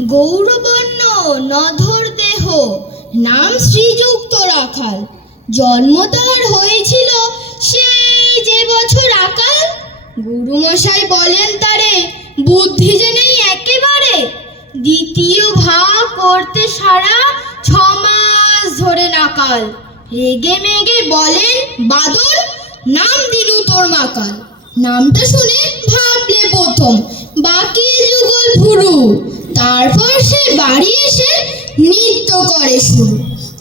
গৌরবর্ণ নধর দেহ, নাম শ্রীযুক্ত রাখাল। জন্ম তার হয়েছিল সেই যে বছর আকাল। গুরুমশাই বলেন তারে, বুদ্ধি যে নেই একেবারে। দ্বিতীয় ভাগ করতে সারা ছ মাস ধরে নাকাল। রেগে মেগে বলেন, বাদল, নাম দিলু তোর মাকাল। নামটা শুনে ভাবলে প্রথম, বাকি যুগল ভুরু। তারপর সে বাড়ি এসে নৃত্য করে শুরু।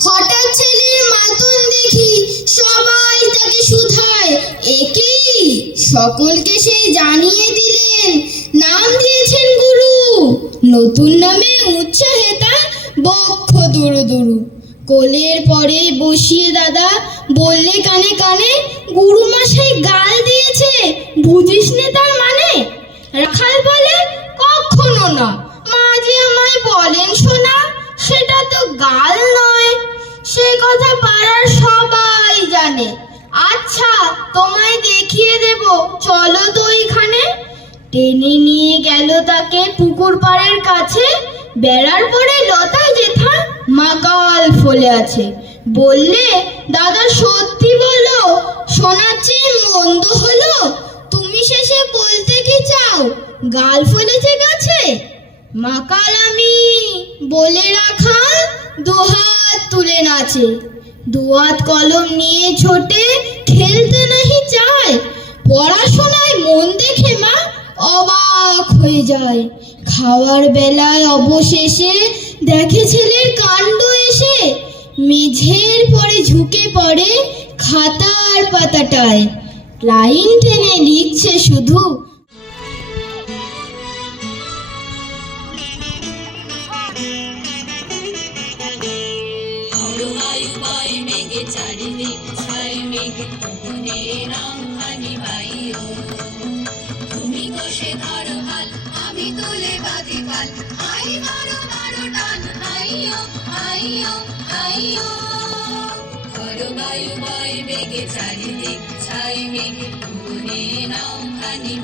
হঠাৎ ছেলের মাতন দেখি সবাই তাকে শুধায়। একেই সকলকে সে জানিয়ে দিলেন, নাম দিয়েছেন গুরু। নতুন নামে উৎসাহে তার বক্ষ দুরু দুরু। কোলের পরে বসিয়ে দাদা বললে কানে কানে গুরু মশাই গাল দিয়েছে, বুঝিস নে তার মানে? রাখাল কথা পাড়ার সবাই জানে। আচ্ছা তোমায় দেখিয়ে দেব। চলো তো ওইখানে টেনে নিয়ে গেল তাকে পুকুর পাড়ের কাছে। বেড়ার পরে লতা জেঠা মাকাল ফলে আছে। বললে, দাদা, সত্যি বলো শোনাচ্ছি মন্দ হলো? তুমি শেষে বলতে কি চাও? গাল ফলেছে গাছে? মাকাল আমি বলে রাখা দুহাত তুলে নাচে। দুহাত কলম নিয়ে ছোটে খেলতে নাহি চায়। পড়াশোনায় মন দেখে মা অবাক হয়ে যায়। খাওয়ার বেলায় অবশেষে দেখে ছেলের কাণ্ড এসে মেঝের পরে ঝুঁকে পড়ে খাতার পাতাটায়। লাইন টেনে লিখছে শুধু চারিদিক ছাই মেঘে তুমনে রং হানি বাইও তুমি কষে ধরো হাল আমি তুলে বাঁধি পাল আই মারো মারো টান আইও আইও আইও করো বায়ু বাই মেঘে চারিদিক ছাই মেঘে তুমনে রং হানি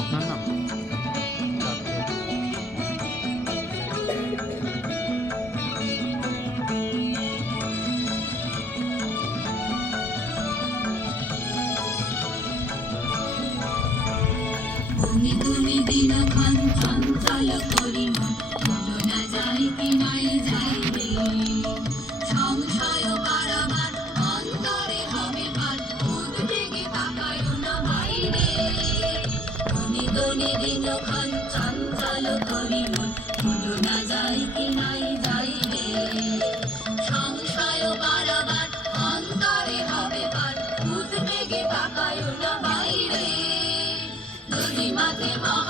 আপনার নাম? দিন খান চঞ্চল করি না কি নাই ভেঙে গেল খান চঞ্চল করি মন ভুলো না যাই কি নাই যাই রে সংশয় বারবার অন্তরে হবে পার, উদ্বেগে তাকায় না বাইরে। যদি মাতে মহা